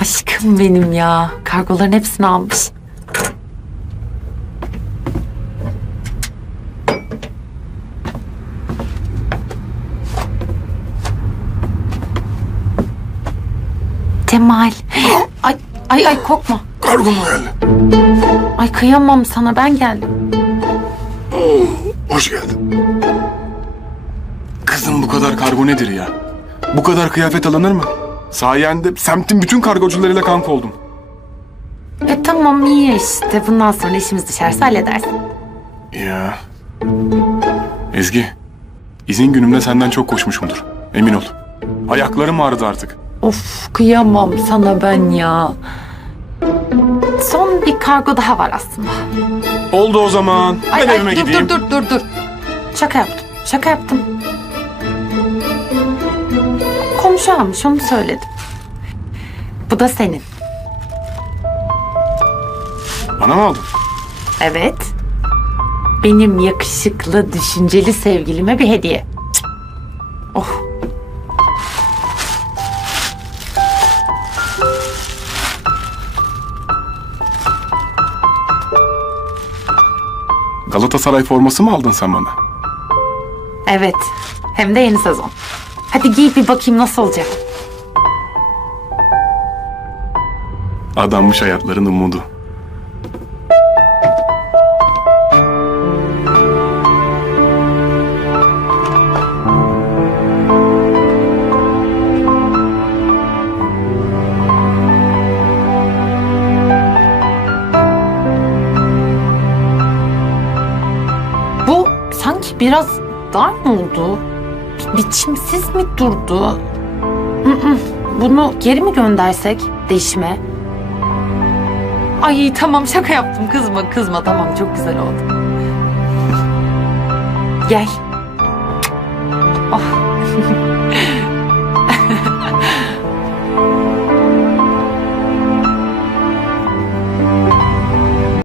Aşkım benim ya. Kargoların hepsini almış. Cemal. Ay ay ay korkma. Kargo mu geldi? Ay kıyamam sana ben geldim. Hoş geldin. Kızım bu kadar kargo nedir ya? Bu kadar kıyafet alınır mı? Sayende semtin bütün kargocularıyla kanka oldum. E tamam iyi işte. Bundan sonra işimiz düşerse halledersin. Ya. Ezgi, izin günümde senden çok koşmuşumdur. Emin ol. Ayaklarım ağrıdı artık. Of kıyamam sana ben ya. Son bir kargo daha var aslında. Oldu o zaman. Ay, ben evime dur, gideyim. Dur dur dur dur. Şaka yaptım. Şaka yaptım. Almış onu söyledim. Bu da senin. Bana mı aldın? Evet. Benim yakışıklı, düşünceli sevgilime bir hediye. Cık. Oh. Galatasaray forması mı aldın sen bana? Evet. Hem de yeni sezon. Hadi giy bir bakayım nasıl olacak. Adammış hayatların umudu. Bu sanki biraz dar mı oldu? Bi- Biçimsiz mi durdu? Bunu geri mi göndersek değişime? Ay tamam şaka yaptım kızma kızma tamam çok güzel oldu. Gel. Ah.